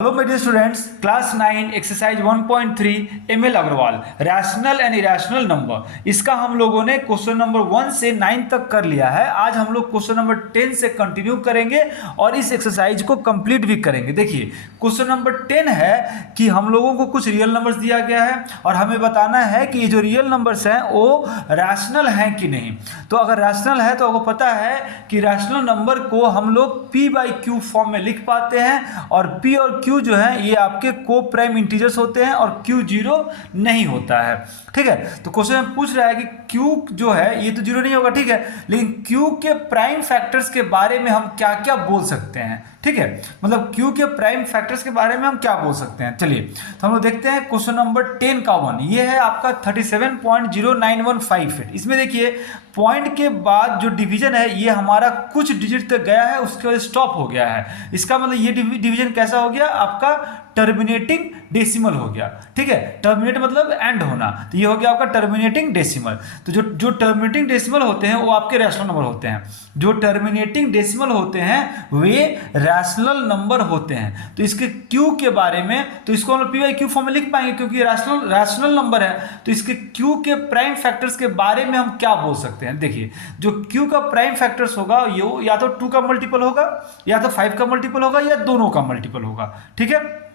Hello my dear students, class 9 exercise 1.3 ML Agarwal rational and irrational number. इसका हम लोगों ने क्वेश्चन नंबर 1 से 9 तक कर लिया है। आज हम लोग क्वेश्चन नंबर 10 से कंटिन्यू करेंगे और इस एक्सरसाइज को कंप्लीट भी करेंगे। देखिए क्वेश्चन नंबर 10 है कि हम लोगों को कुछ रियल नंबर्स दिया गया है और हमें बताना है कि ये जो रियल नंबर्स हैं वो रैशनल हैं कि नहीं। तो अगर रैशनल है तो आपको पता है कि रैशनल नंबर को हम लोग p/q फॉर्म में लिख पाते हैं और p और q जो है ये आपके को प्राइम इंटीजर्स होते हैं और q जीरो नहीं होता है। ठीक है, तो क्वेश्चन में पूछ रहा है कि q जो है ये तो जीरो नहीं होगा, ठीक है, लेकिन q के प्राइम फैक्टर्स के बारे में हम क्या क्या बोल सकते हैं। ठीक है, मतलब q के प्राइम फैक्टर्स के बारे में हम क्या बोल सकते हैं। चलिए तो हम लोग देखते हैं क्वेश्चन नंबर 10 का 1। ये है आपका 37.0915 फीट। इसमें देखिए पॉइंट के बाद जो डिवीजन है ये हमारा कुछ डिजिट तक गया है, उसके बाद स्टॉप हो गया है। इसका मतलब ये डिवीजन कैसा हो गया, आपका टर्मिनेटिंग डेसिमल हो गया। ठीक है, टर्मिनेट मतलब एंड होना, तो ये हो गया आपका टर्मिनेटिंग डेसिमल। तो जो टर्मिनेटिंग डेसिमल होते हैं वो आपके रैशनल नंबर होते हैं। जो टर्मिनेटिंग डेसिमल होते हैं वे रैशनल नंबर होते हैं। तो इसके q के बारे में, तो इसको हम लोग p/q फॉर्म में लिख पाएंगे क्योंकि रैशनल नंबर है। तो इसके q के प्राइम फैक्टर्स के बारे में हम क्या बोल सकते हैं। देखिए जो q का प्राइम फैक्टर्स होगा ये या तो 2 का मल्टीपल होगा, या तो 5 का मल्टीपल होगा, या दोनों का मल्टीपल होगा। ठीक है,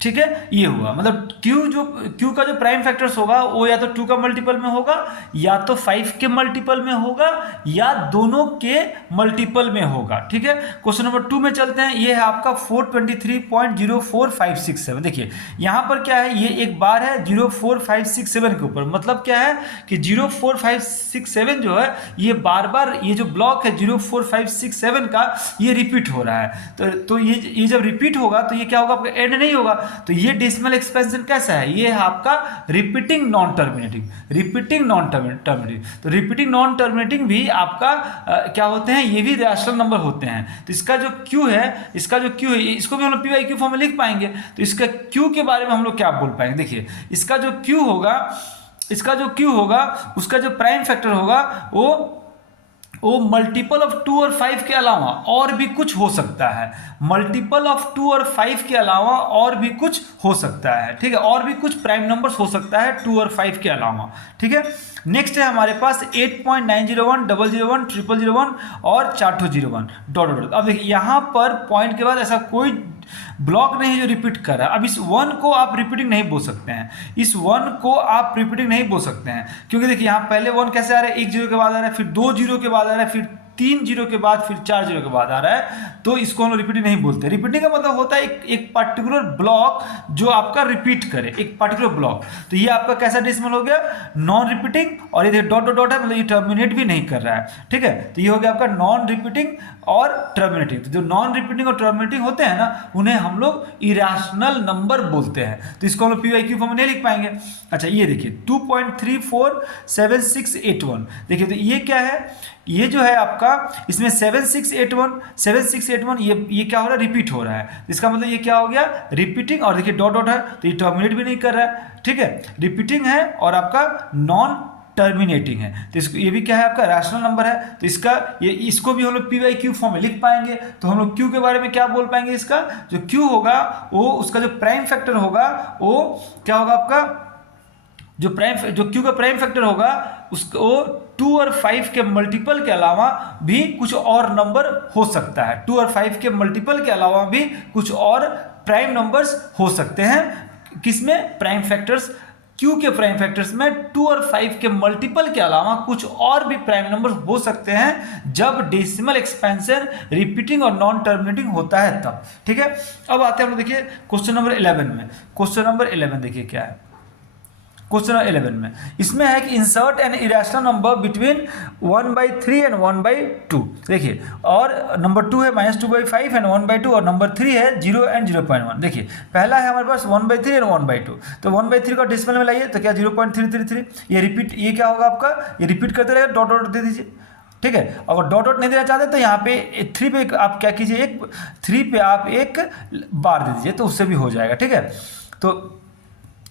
ठीक है, ये हुआ मतलब Q का जो प्राइम फैक्टर्स होगा वो या तो 2 का मल्टीपल में होगा, या तो 5 के मल्टीपल में होगा, या दोनों के मल्टीपल में होगा। ठीक है, क्वेश्चन नंबर 2 में चलते हैं। ये है आपका 423.04567। देखिए यहाँ पर क्या है, ये एक बार है 04567 के ऊपर, मतलब क्या है कि 04567 जो है ये बार बार ये जो ब्लॉक है 04567 का ये रिपीट हो रहा है। तो ये जब रिपीट होगा तो ये क्या होगा, आपका एंड नहीं होगा। तो ये डेसिमल एक्सपेंशन कैसा है, ये है आपका रिपीटिंग नॉन टर्मिनेटिंग। तो रिपीटिंग नॉन टर्मिनेटिंग भी आपका क्या होते हैं, ये भी रैशनल नंबर होते हैं। तो इसका जो q है, इसको भी हम लोग p/q फॉर्म में लिख पाएंगे। तो इसका q के बारे में हम लोग क्या बोल पाएंगे। देखिए इसका जो q होगा उसका जो प्राइम फैक्टर होगा वो मल्टीपल ऑफ 2 और 5 के अलावा और भी कुछ हो सकता है। मल्टीपल ऑफ 2 और 5 के अलावा और भी कुछ हो सकता है। ठीक है, और भी कुछ प्राइम नंबर्स हो सकता है 2 और 5 के अलावा। ठीक है, नेक्स्ट है हमारे पास 8.901 001 001 और 4201 डॉट। अब देखिए यहाँ पर पॉइंट के बाद ऐसा कोई ब्लॉक नहीं है जो रिपीट कर रहा है। अब इस 1 को आप रिपीटिंग नहीं बोल सकते हैं, क्योंकि देखिए यहाँ पहले 1 कैसे आ रहा है, 1 जीरो के बाद आ रहा है, फिर 2 जीरो के बाद आ रहा है, फिर 3 जीरो के बाद, फिर 4 जीरो के बाद आ रहा है। तो इसको हम लोग रिपीटिंग नहीं बोलते। रिपीटिंग का मतलब होता है एक पर्टिकुलर ब्लॉक जो आपका रिपीट करे, एक पर्टिकुलर ब्लॉक। तो ये आपका कैसा डेसिमल हो गया, नॉन रिपीटिंग, और ये डॉट डॉट डॉट है मतलब ये टर्मिनेट भी नहीं कर रहा है। ठीक है, तो ये हो गया आपका नॉन रिपीटिंग और टर्मिनेटिंग। तो जो नॉन रिपीटिंग और टर्मिनेटिंग होते हैं ना, उन्हें हम लोग इरेशनल नंबर बोलते हैं। तो इसको हम लोग p/q फॉर्म में नहीं लिख पाएंगे। अच्छा ये देखिए 2.347681। देखिए तो ये क्या है, ये जो है आपका इसमें 7681 ये क्या हो रहा है, रिपीट हो रहा है। इसका मतलब ये क्या हो गया, रिपीटिंग, और देखिए डॉट डॉट है तो ये टर्मिनेट भी नहीं कर रहा है। ठीक है, रिपीटिंग है और आपका नॉन टर्मिनेटिंग है। तो इसको ये भी क्या है, आपका रैशनल नंबर है। तो इसको भी हम लोग p/q फॉर्म में लिख पाएंगे। तो हम लोग q के बारे में क्या बोल पाएंगे, इसका जो q होगा वो उसका जो प्राइम फैक्टर होगा वो क्या होगा, आपका जो q का प्राइम फैक्टर होगा उसको 2 और 5 के मल्टीपल के अलावा भी कुछ और नंबर हो सकता है। 2 और 5 के मल्टीपल के अलावा भी कुछ और प्राइम नंबर्स हो सकते हैं। किसमें, प्राइम फैक्टर्स, q के प्राइम फैक्टर्स में 2 और 5 के मल्टीपल के अलावा कुछ और भी प्राइम नंबर्स हो सकते हैं जब डेसिमल एक्सपेंशन रिपीटिंग और नॉन टर्मिनेटिंग होता है तब। ठीक है, अब आते हैं हम लोग देखिए क्वेश्चन नंबर 11 में। क्वेश्चन नंबर 11 देखिए क्या है, क्वेश्चन 11 में इसमें है कि insert an irrational number between 1/3 and 1/2। देखिए, और नंबर 2 है -2/5 एंड 1/2, और नंबर 3 है 0 एंड 0.1। देखिए पहला है हमारे पास 1/3 एंड 1/2। तो 1/3 का डेसिमल में लाइए तो क्या 0.333, ये क्या होगा आपका, ये रिपीट करते रहेगा, डॉट डॉट दे दीजिए। ठीक है, अगर डॉट डॉट नहीं देना चाहते तो यहाँ पे 3 पे आप क्या कीजिए, 3 पे आप एक बार दे दीजिए तो उससे भी हो जाएगा। ठीक है, तो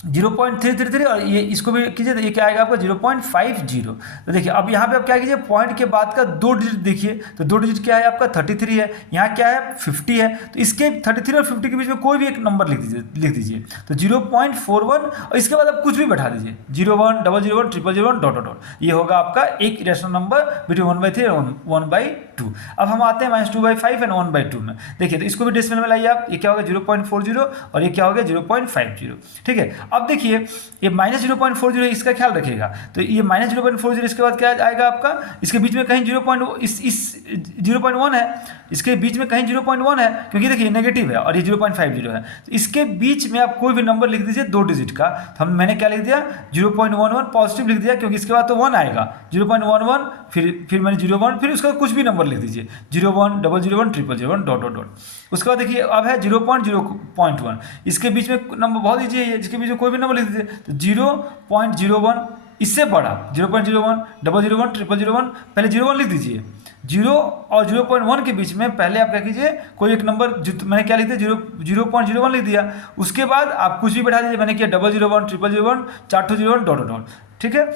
0.333 और ये इसको भी कीजिए तो ये क्या आएगा आपका 0.50। तो देखिए अब यहाँ पे आप क्या कीजिए, पॉइंट के बाद का 2 डिजिट देखिए, तो 2 डिजिट क्या है आपका 33 है, यहाँ क्या है 50 है, तो इसके 33 और 50 के बीच में कोई भी एक नंबर लिख दीजिए। तो 0.41 और इसके बाद आप कुछ भी बैठा दीजिए, 01, 001, 001, डॉट डॉट डॉट, ये होगा आपका एक इरेशनल नंबर बिटवीन 1/3 और 1/2। अब हम आते हैं -2/5 एंड 1/2 में। देखिए तो इसको भी डेसिमल में लाइए आप, ये क्या होगा 0.40 और ये क्या हो गया 0.50। ठीक है, अब देखिए ये -0.40 इसका ख्याल रखिएगा, तो ये -0.40 इसके बाद क्या आएगा आपका, इसके बीच में कहीं 0.1 है, इसके बीच में कहीं 0.1 है, क्योंकि देखिए नेगेटिव है और ये 0.50 है, तो इसके बीच में आप कोई भी नंबर लिख दीजिए 2 डिजिट का। तो मैंने क्या लिख दिया 0.11 पॉजिटिव लिख दिया, क्योंकि इसके बाद तो 1 आएगा, 0.11 फिर मैंने 01, फिर उसका कुछ भी नंबर लिख दीजिए 01, 001, 001, डॉट डॉट डॉट। उसके बाद देखिए अब है 0.1, इसके बीच में नंबर बहुत ईजी है, जिसके बीच में कोई भी नंबर लिख दीजिए, तो 0.01 इससे बड़ा 0.01, 001, 001, पहले 01 लिख दीजिए, 0 और 0.1 के बीच में पहले आप क्या कीजिए कोई एक नंबर, मैंने क्या लिख दिया 0.01 लिख दिया, उसके बाद आप कुछ भी बैठा दीजिए, मैंने किया 001, 001, 4201, डॉट डॉट। ठीक है,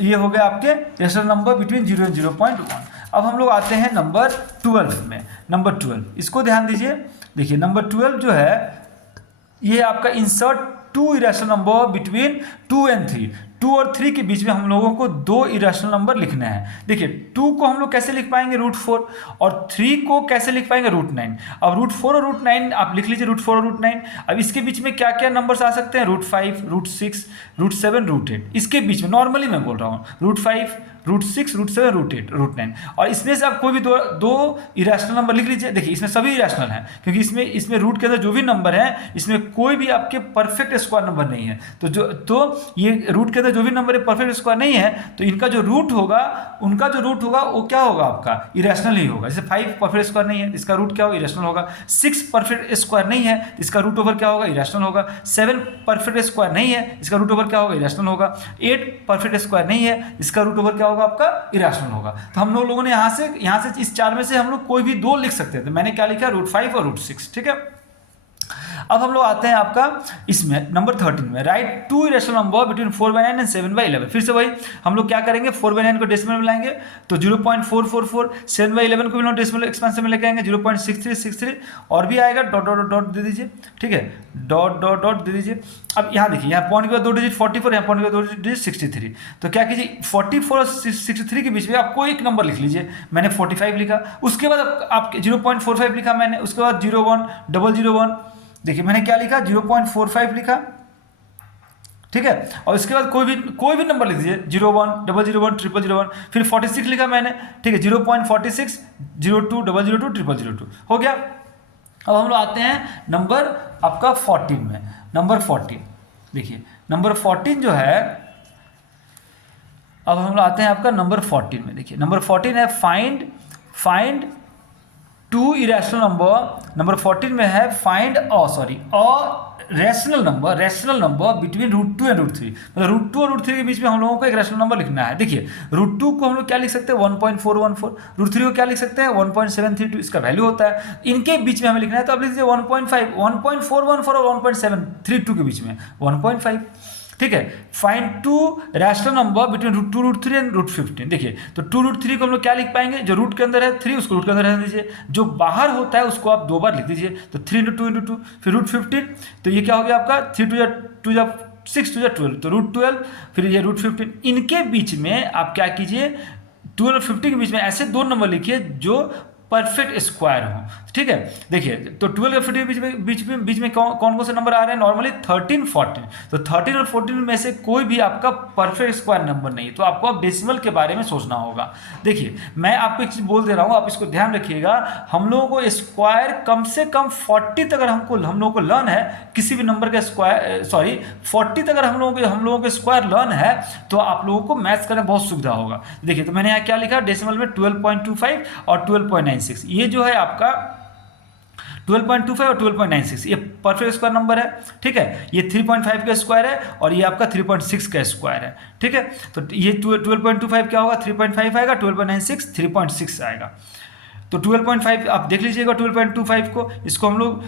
ये हो गया आपके रेशनल नंबर बिटवीन 0 एंड 0.1। अब हम लोग आते हैं नंबर 12 में। नंबर 12 इसको ध्यान दीजिए, देखिए नंबर 12 जो है ये आपका insert 2 irrational number between 2 and 3। 2 और 3 के बीच में हम लोगों को 2 इरेशनल नंबर लिखना है। देखिए 2 को हम लोग कैसे लिख पाएंगे √4 और 3 को कैसे लिख पाएंगे √9। अब √4 और √9 आप लिख लीजिए, √4 और √9। अब इसके बीच में क्या क्या नंबर्स आ सकते हैं, √5, √6, √7, √8। इसके बीच में नॉर्मली मैं बोल रहा हूँ √5, √6, √7, √8, √9। और इसमें से आप कोई भी दो इरेशनल नंबर लिख लीजिए। देखिए इसमें सभी इरेशनल हैं, क्योंकि इसमें रूट के अंदर जो भी नंबर है इसमें कोई भी आपके परफेक्ट स्क्वायर नंबर नहीं है। तो ये रूट के अंदर जो भी नंबर है परफेक्ट स्क्वायर नहीं है, तो इनका जो रूट होगा वो क्या होगा आपका इरेशनल ही होगा। जैसे 5 परफेक्ट स्क्वायर नहीं है, इसका रूट क्या होगा इरेशनल होगा। 6 परफेक्ट स्क्वायर नहीं है, इसका रूट ओवर क्या होगा इरेशनल होगा। 7 परफेक्ट स्क्वायर नहीं है, इसका रूट ओवर क्या होगा इरेशनल होगा। 8 परफेक्ट स्क्वायर नहीं है, इसका रूट ओवर क्या होगा आपका इरेशनल होगा। तो हम लोगों ने यहाँ से इस 4 में से हम लोग कोई भी 2 लिख सकते हैं। तो मैंने क्या लिखा √5 और √6। ठीक है, अब हम लोग आते हैं आपका इसमें नंबर 13 में, right 2 irrational number between 4/9 and 7/11। फिर से वही हम लोग क्या करेंगे 4/9 को डेसिमल में लाएंगे, तो 0.444, 7/11 को भी लोग डेसिमल एक्सपेंशन में लेके आएंगे 0.6363 और भी आएगा, डॉट डॉट डॉट दे दीजिए। ठीक है, डॉट डॉट डॉट दे दीजिए। अब यहाँ देखिए, यहाँ पॉइंट के बाद 2 डिजिट 44, यहाँ पॉइंट के बाद 2 डिजिट 63। तो क्या कीजिए 44 और 63 के बीच में आप कोई एक नंबर लिख लीजिए। मैंने 45 लिखा, उसके बाद आप 0.45 लिखा मैंने, उसके बाद 01, 001। देखिए मैंने क्या लिखा 0.45 लिखा। ठीक है, और इसके बाद कोई भी नंबर लिख दीजिए 01, 001, 001, फिर 46 लिखा मैंने। ठीक है, 0.46, 02, 002, 002 हो गया। अब हम लोग आते हैं नंबर आपका 14 में। नंबर 14 देखिए, नंबर 14 जो है, अब हम लोग आते हैं आपका नंबर 14 में। देखिए नंबर 14 है फाइंड 2 इरेशनल नंबर। नंबर 14 में है find rational number between √2 and √3। मतलब √2 और √3 के बीच में हम लोगों को एक रैशनल नंबर लिखना है। देखिए √2 को हम लोग क्या लिख सकते हैं 1.414, √3 को क्या लिख सकते हैं 1.732, इसका वैल्यू होता है। इनके बीच में हमें लिखना है, तो आप लिख दीजिए 1.5, 1.414 और 1.732 के बीच में 1.5। ठीक है, find 2 rational number between √2, √3 and √15। देखिए तो 2 √3 को हम लोग क्या लिख पाएंगे, जो रूट के अंदर है 3 उसको रूट के अंदर रहने दीजिए, जो बाहर होता है उसको आप 2 बार लिख दीजिए। तो 3 × 2 × 2, फिर √15। तो ये क्या हो गया आपका 3 × 2 = 6, 2 = 12, तो √12, फिर ये √15। इनके बीच में आप क्या कीजिए 12 और 15 के बीच में ऐसे 2 नंबर लिखिए जो परफेक्ट स्क्वायर हो। ठीक है, देखिए तो 12 और 15 के बीच में कौन से नंबर आ रहे हैं नॉर्मली 13, 14। तो 13 और 14 में से कोई भी आपका परफेक्ट स्क्वायर नंबर नहीं है, तो आपको अब डेसिमल के बारे में सोचना होगा। देखिए मैं आपको एक चीज़ बोल दे रहा हूँ, आप इसको ध्यान रखिएगा। हम लोगों को स्क्वायर कम से कम 40 तक अगर हम लोगों को लर्न है, किसी भी नंबर का स्क्वायर 40 तक अगर हम लोगों के स्क्वायर लर्न है, तो आप लोगों को मैथ्स करने में बहुत सुविधा होगा। देखिए तो मैंने यहाँ क्या लिखा डेसिमल में 12.25 और 12.96। ये जो है आपका 12.25 और 12.96 ये परफेक्ट स्क्वायर नंबर है। ठीक है, ये 3.5 का स्क्वायर है और ये आपका 3.6 का स्क्वायर है। ठीक है, तो ये 12.25 क्या होगा 3.5 आएगा, 12.96 3.6 आएगा। तो 12.5 आप देख लीजिएगा 12.25 को, इसको हम लोग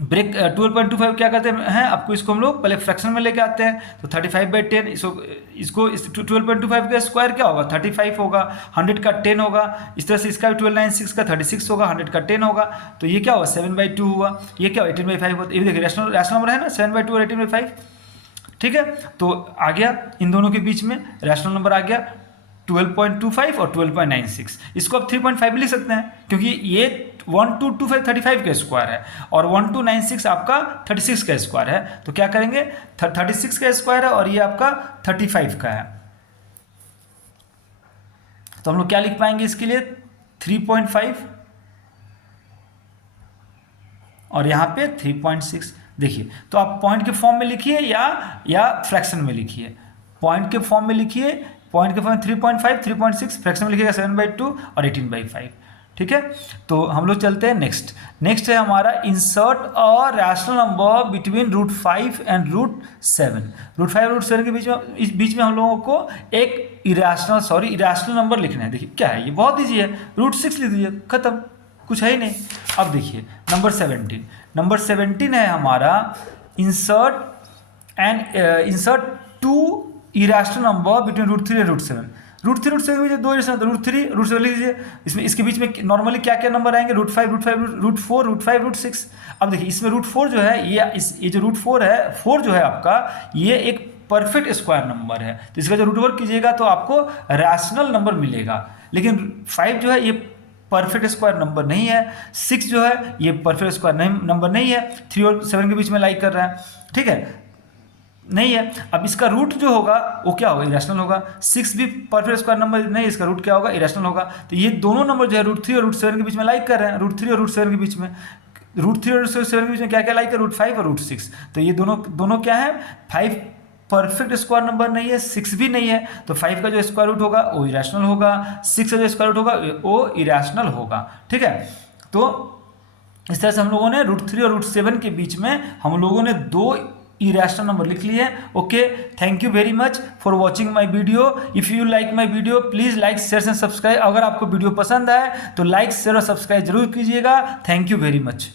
ब्रेक 12.25 क्या करते हैं आपको, इसको हम लोग पहले फ्रैक्शन में लेके आते हैं, तो 35/10 इसको 12.25 का स्क्वायर क्या होगा 35 होगा, 100 का 10 होगा, इस तरह से इसका भी 1296 का 36 होगा, 100 का 10 होगा, तो ये क्या होगा 7/2 हुआ, ये क्या 18/5 होता है। ये देखिए रैशनल नंबर है ना 7/2 और 18/5, ठीक है। तो आ गया इन दोनों के बीच में रैशनल नंबर आ गया 12.25 और 12.96। इसको आप 3.5 भी लिख सकते हैं क्योंकि ये 1225 35 का स्क्वायर है और 1296 आपका 36 का स्क्वायर है, तो क्या करेंगे 36 का स्क्वायर है और ये आपका 35 का है, तो हम लोग क्या लिख पाएंगे इसके लिए 3.5 और यहाँ पे 3.6। देखिए तो आप पॉइंट के फॉर्म में लिखिए या फ्रैक्शन में लिखिए, पॉइंट के फॉर्म में लिखिए, पॉइंट के फॉर्म में 3.5 3.6, फ्रैक्शन में लिखिएगा 7/2 और 18/5, ठीक है। तो हम लोग चलते हैं नेक्स्ट है हमारा insert a rational number between √5 and √7। √5 और √7 के बीच में हम लोगों को एक इरेशनल नंबर लिखना है। देखिए क्या है ये, बहुत ईजी है, √6 लिख दीजिए, खत्म, कुछ है ही नहीं। अब देखिए नंबर 17 है हमारा insert 2 irrational number between √3 and √7। √3 √7 के बीच दो इरेशनल, √3 √7 लिख लीजिए, इसमें इसके बीच में नॉर्मली क्या क्या नंबर आएंगे √5 √4 √5 √6। अब देखिए इसमें √4 जो है ये जो √4 है, 4 जो है आपका ये एक परफेक्ट स्क्वायर नंबर है, तो इसका जो √4 कीजिएगा तो आपको रैशनल नंबर मिलेगा। लेकिन 5 जो है ये परफेक्ट स्क्वायर नंबर नहीं है, 6 जो है ये परफेक्ट स्क्वायर नंबर नहीं है, 3 और 7 के बीच में लाइक कर रहा है, ठीक है, नहीं है। अब इसका रूट जो होगा वो क्या होगा, इरेशनल होगा। 6 भी परफेक्ट स्क्वायर नंबर नहीं, इसका रूट क्या होगा, इरेशनल होगा। तो ये दोनों नंबर जो है √3 और √7 के बीच में लाइक कर रहे हैं, √3 और √7 के बीच में, √3 और √7 के बीच में क्या क्या लाइक है, √5 और √6। तो ये दोनों क्या है, 5 परफेक्ट स्क्वायर नंबर नहीं है, 6 भी नहीं है, तो 5 का जो स्क्वायर रूट होगा वो इरेशनल होगा, 6 का जो स्क्वायर रूट होगा वो इरेशनल होगा, ठीक है। तो इस तरह से हम लोगों ने √3 और √7 के बीच में हम लोगों ने 2 इरेशनल नंबर लिख लिए। Okay, thank you very much for watching my video. If you like my video please like share and subscribe. अगर आपको वीडियो पसंद आए तो लाइक शेयर और सब्सक्राइब जरूर कीजिएगा। Thank you very much.